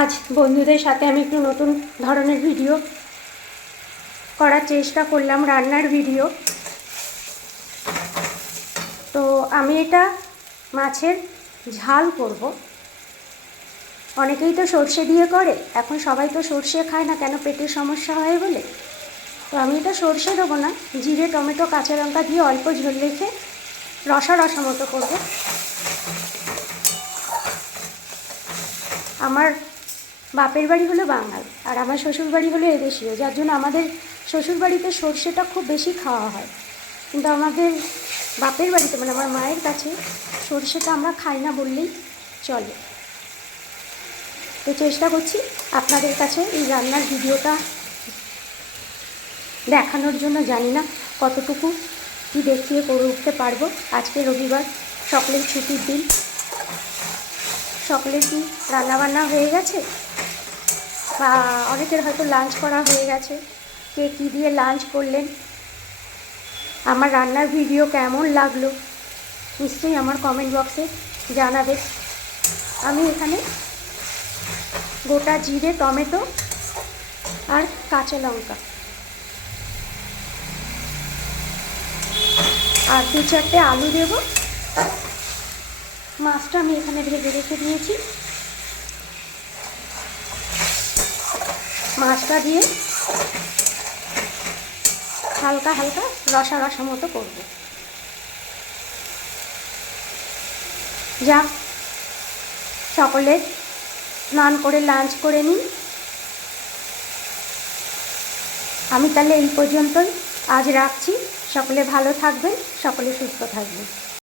আজ বন্ধুদের সাথে আমি একটু নতুন ধরনের ভিডিও করার চেষ্টা করলাম, রান্নার ভিডিও। তো আমি এটা মাছের ঝাল করব। অনেকেই তো সর্ষে দিয়ে করে, এখন সবাই তো সর্ষে খায় না, কেন? পেটের সমস্যা হয় বলে। তো আমি এটা সর্ষে দেবো না, জিরে, টমেটো, কাঁচা লঙ্কা দিয়ে অল্প ঝোল রেখে রসা রসা মতো করব। আমার বাপের বাড়ি হলো বাঙাল আর আমার শ্বশুর বাড়ি হলো এদেশীয়, যার জন্য আমাদের শ্বশুর বাড়িতে সর্ষেটা খুব বেশি খাওয়া হয়, কিন্তু আমাদের বাপের বাড়িতে মানে আমার মায়ের কাছে সর্ষেটা আমরা খাই না বললেই চলে। তো চেষ্টা করছি আপনাদের কাছে এই রান্নার ভিডিওটা দেখানোর জন্য। জানি না কতটুকু কি দেখিয়ে করে উঠতে পারবো। আজকে রবিবার, সকলের ছুটির দিন। সকলের কি রান্নাবান্না হয়ে গেছে, বা অনেকের হয়তো লাঞ্চ করা হয়ে গেছে। কে কী দিয়ে লাঞ্চ করলেন, আমার রান্নার ভিডিও কেমন লাগলো নিশ্চয়ই আমার কমেন্ট বক্সে জানাবে। আমি এখানে গোটা জিরে, টমেটো আর কাঁচা লঙ্কা আর 2-4টে আলু দেব। মাছটা আমি এখানে ভেজে রেখে দিয়েছি। মাছটা দিয়ে হালকা হালকা রসা রসা মতো করব। যা, সকলে স্নান করে লাঞ্চ করে নিন। আমি তাহলে এই পর্যন্তই আজ রাখছি। সকলে ভালো থাকবেন, সকলে সুস্থ থাকবেন।